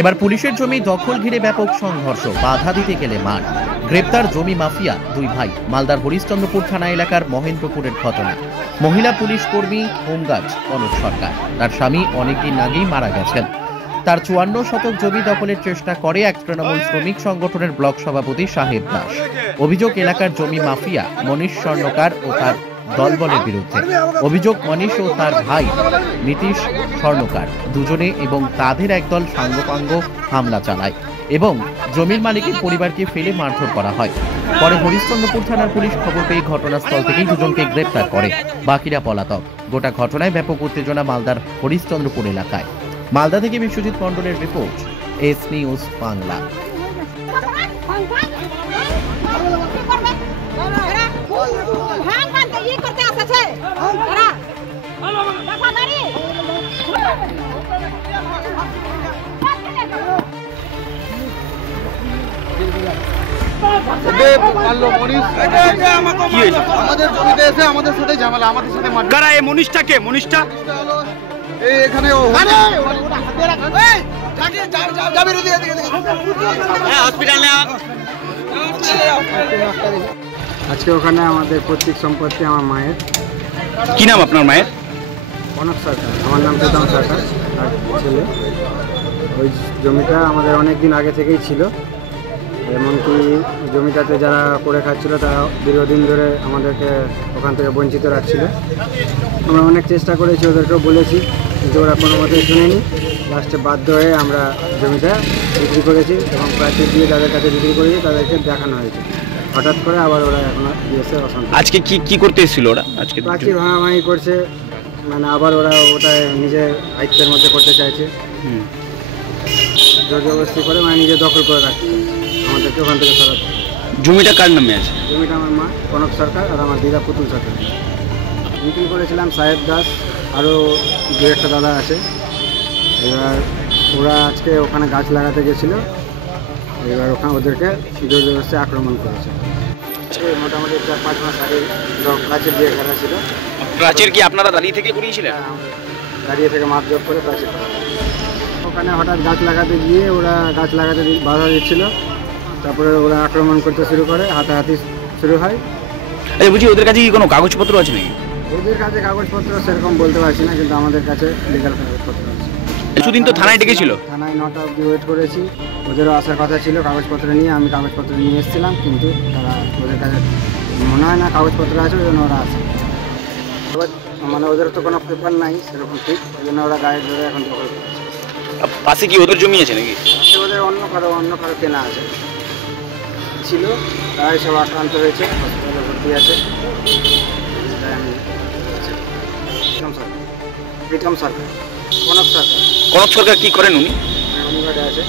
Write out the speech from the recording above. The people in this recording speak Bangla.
এবার পুলিশের জমি দখল ঘিরে ব্যাপক সংঘর্ষ, বাধা দিতে গেলে মার। গ্রেপ্তার জমি মাফিয়া দুই ভাই। মালদার হরিশ্চন্দ্রপুর থানা এলাকার মহেন্দ্রপুরের ঘটনা। মহিলা পুলিশ কর্মী হোমগার্ড কনক সরকার, তার স্বামী অনেকদিন আগেই মারা গেছেন। তার 54 শতক জমি দখলের চেষ্টা করে এক তৃণমূল শ্রমিক সংগঠনের ব্লক সভাপতি সাহেব দাস। অভিযোগ এলাকার জমি মাফিয়া মনীষ স্বর্ণকার ও তার দলবলের বিরুদ্ধে। অভিযোগ মনীষ ও তার ভাই নীতিশ স্বর্ণকার দুজনে এবং তাদের একদল সাঙ্গপাঙ্গ হামলা চালায় এবং জমির মালিকের পরিবারকে ফেলে মারধর করা হয়। পরে হরিশ্চন্দ্রপুর থানার পুলিশ খবর পেয়ে ঘটনাস্থল থেকেই দুজনকে গ্রেপ্তার করে, বাকিরা পলাতক। গোটা ঘটনায় ব্যাপক উত্তেজনা মালদার হরিশ্চন্দ্রপুর এলাকায়। মালদা থেকে বিশ্বজিৎ মণ্ডলের রিপোর্ট, এস নিউজ বাংলা। আমাদের জমিতে এসে আমাদের সাথে ঝামেলা, আমাদের সাথে কারা এই মনীষটা? কে মনীষটা? এখানে আজকে ওখানে আমাদের পৈতৃক সম্পত্তি আমার মায়ের। কি নাম আপনার মায়ের? কনক সরকার। আমার নাম প্রীতম সরকার, আর ছেলে। ওই জমিটা আমাদের অনেক দিন আগে থেকেই ছিল, এমনকি জমিটাতে যারা করে খাচ্ছিল তারা দীর্ঘদিন ধরে আমাদেরকে ওখান থেকে বঞ্চিত রাখছিল। আমরা অনেক চেষ্টা করেছি, ওদেরকেও বলেছি, কিন্তু ওরা কোনো মতেই শুনেনি। লাস্টে বাধ্য হয়ে আমরা জমিটা বিক্রি করেছি এবং প্রাচীর দিয়ে যাদের কাছে বিক্রি করেছি তাদেরকে দেখানো হয়েছে। হঠাৎ করে আবার ওরা এখন দিয়েছে অশান্তি। আজকে কি করতে এসেছিল ওরা? আজকে প্রাচীর ভাঙাভাঙি করছে, মানে আবার ওরা ওটা নিজের আয়ত্তের মধ্যে করতে চাইছে, জোর জবরদস্তি করে, মানে নিজে দখল করে রাখছে আমাদেরকে ওখান থেকে সরাতে। জমিটা কার নামে আছে? জমিটা আমার মা কনক সরকার আর আমার দিদা পুতুল সরকার। মিটিং করেছিলাম সাহেব দাস, আরও দু একটা দাদা আছে। এবার ওরা আজকে ওখানে গাছ লাগাতে গেছিলো, এবার ওখানে ওদেরকে জোর জবরদস্তি আক্রমণ করেছে। মোটামুটি 4-5 মাস আগে প্রাচীর দিয়ে ঘেরা ছিল। প্রাচীর কি আপনারা দাঁড়িয়ে থেকে করিয়েছিলেন? দাঁড়িয়ে থেকে মারধর করে প্রাচীর করা। ওখানে হঠাৎ গাছ লাগাতে গিয়ে ওরা গাছ লাগাতে বাধা দিচ্ছিল, তারপরে ওরা আক্রমণ করতে শুরু করে, হাতাহাতি শুরু হয়। এই বুঝি ওদের কাছে কি কোনো কাগজপত্র আছে নাকি? ওদের কাছে কাগজপত্র সেরকম বলতে পারছি না, কিন্তু আমাদের কাছে লিগাল কাগজপত্র আছে। কিছুদিন তো থানায় ডেকেছিল। থানায় 9টা অবধি ওয়েট করেছি, ওদেরও আসার কথা ছিল কাগজপত্র নিয়ে। আমি কাগজপত্র নিয়ে এসেছিলাম, কিন্তু তারা ওদের কাছে মনে হয় না কাগজপত্র আছে, ওই জন্য ওরা আসে। এবার মানে ওদের তো কোনো পেপার নাই সেরকম, ঠিক ওই জন্য ওরা গায়ে ধরে এখন দখল করছে। পাশে কি ওদের জমি আছে নাকি? ওদের অন্য কারো কেনা আছে ছিল, তারাই সব আক্রান্ত হয়েছে, হসপিটালে ভর্তি আছে। প্রীতম সরকার, কনক সরকার। কনক সরকার কি করেন উনি? আছে।